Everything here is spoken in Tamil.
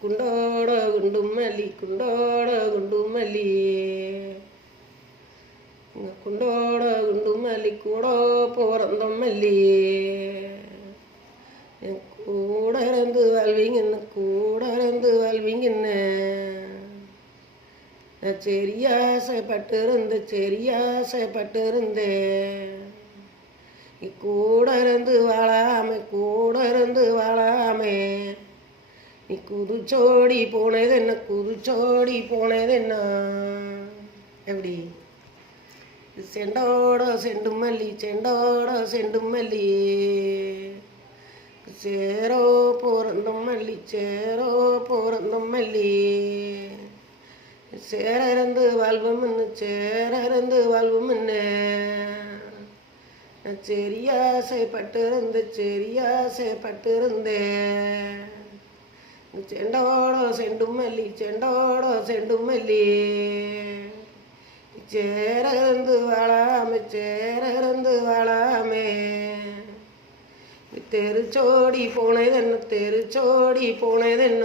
குண்டோட குண்டும் மல்லி குண்டோட குண்டும் மல்லி குண்டோட குண்டும் மல்லி கூட பிறந்த மல்லி கூட இருந்து வாழ்வீங்கன்னு கூட இருந்து வாழ்வீங்கன்னு நான் சரியாசைப்பட்டு இருந்தேன் நீ கூட இருந்து வாழாமே நீ குதிச்சோடி போனதென்ன எப்படி செண்டோட செண்டு மல்லி சேரோ பிறந்தும் மல்லி சேரந்து வாழ்வும்னு சரியாசைப்பட்டு இருந்தேன் செண்டோட செண்டு மல்லி சேரந்து வாழாமே தெருச்சோடி போனதென்ன